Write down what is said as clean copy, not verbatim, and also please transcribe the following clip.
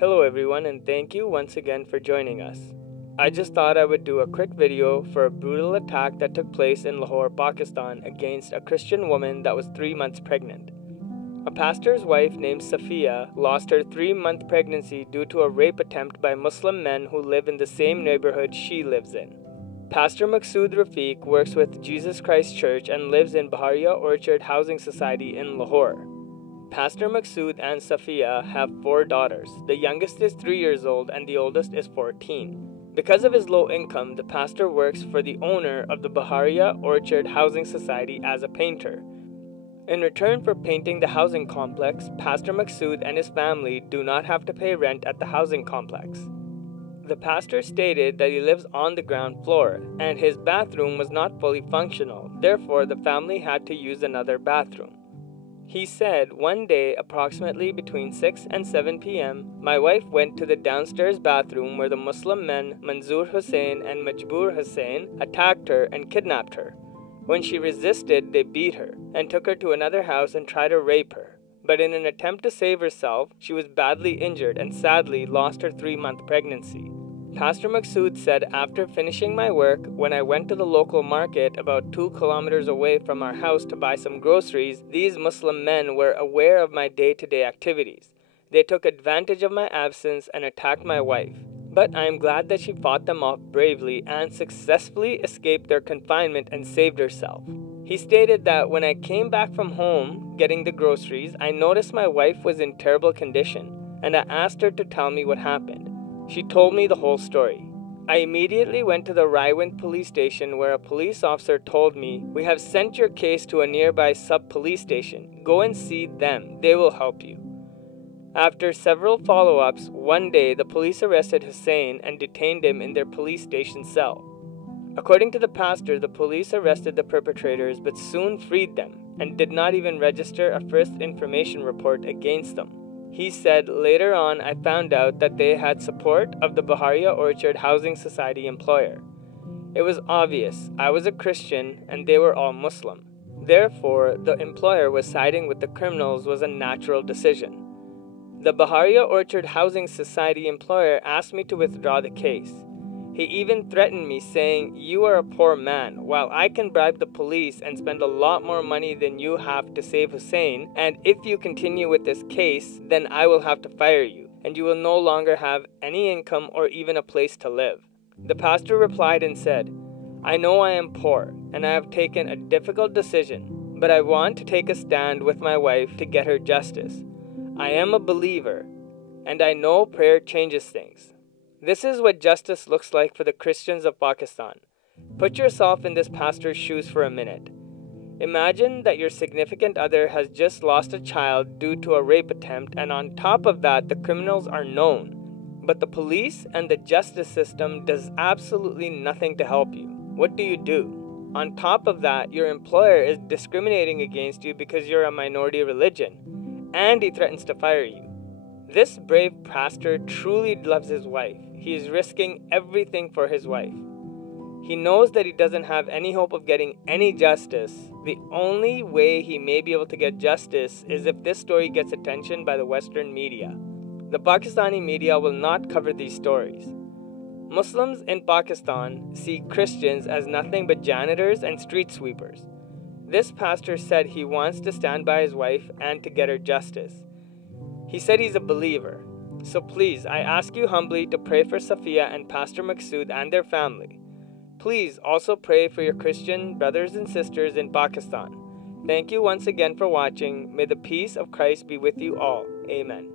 Hello everyone, and thank you once again for joining us. I just thought I would do a quick video for a brutal attack that took place in Lahore, Pakistan against a Christian woman that was 3 months pregnant. A pastor's wife named Safia lost her 3-month pregnancy due to a rape attempt by Muslim men who live in the same neighborhood she lives in. Pastor Maqsood Rafiq works with Jesus Christ Church and lives in Baharia Orchard Housing Society in Lahore. Pastor Maqsood and Safia have 4 daughters. The youngest is 3 years old and the oldest is 14. Because of his low income, the pastor works for the owner of the Baharia Orchard Housing Society as a painter. In return for painting the housing complex, Pastor Maqsood and his family do not have to pay rent at the housing complex. The pastor stated that he lives on the ground floor and his bathroom was not fully functional, therefore the family had to use another bathroom. He said, one day, approximately between 6 and 7 p.m., my wife went to the downstairs bathroom where the Muslim men Manzoor Hussain and Majboor Hussain attacked her and kidnapped her. When she resisted, they beat her and took her to another house and tried to rape her. But in an attempt to save herself, she was badly injured and sadly lost her 3-month pregnancy. Pastor Maqsood said, after finishing my work, when I went to the local market about 2 kilometers away from our house to buy some groceries, these Muslim men were aware of my day-to-day activities. They took advantage of my absence and attacked my wife. But I am glad that she fought them off bravely and successfully escaped their confinement and saved herself. He stated that when I came back from home getting the groceries, I noticed my wife was in terrible condition, and I asked her to tell me what happened. She told me the whole story. I immediately went to the Raiwind police station where a police officer told me, "We have sent your case to a nearby sub-police station. Go and see them. They will help you." After several follow-ups, one day the police arrested Hussain and detained him in their police station cell. According to the pastor, the police arrested the perpetrators but soon freed them and did not even register a first information report against them. He said, later on I found out that they had support of the Baharia Orchard Housing Society employer. It was obvious I was a Christian and they were all Muslim. Therefore, the employer was siding with the criminals was a natural decision. The Baharia Orchard Housing Society employer asked me to withdraw the case. He even threatened me saying, "You are a poor man, while I can bribe the police and spend a lot more money than you have to save Hussain, and if you continue with this case, then I will have to fire you, and you will no longer have any income or even a place to live." The pastor replied and said, "I know I am poor, and I have taken a difficult decision, but I want to take a stand with my wife to get her justice. I am a believer, and I know prayer changes things." This is what justice looks like for the Christians of Pakistan. Put yourself in this pastor's shoes for a minute. Imagine that your significant other has just lost a child due to a rape attempt, and on top of that, the criminals are known. But the police and the justice system does absolutely nothing to help you. What do you do? On top of that, your employer is discriminating against you because you're a minority religion, and he threatens to fire you. This brave pastor truly loves his wife. He is risking everything for his wife. He knows that he doesn't have any hope of getting any justice. The only way he may be able to get justice is if this story gets attention by the Western media. The Pakistani media will not cover these stories. Muslims in Pakistan see Christians as nothing but janitors and street sweepers. This pastor said he wants to stand by his wife and to get her justice. He said he's a believer. So please, I ask you humbly to pray for Safia and Pastor Maqsood and their family. Please also pray for your Christian brothers and sisters in Pakistan. Thank you once again for watching. May the peace of Christ be with you all. Amen.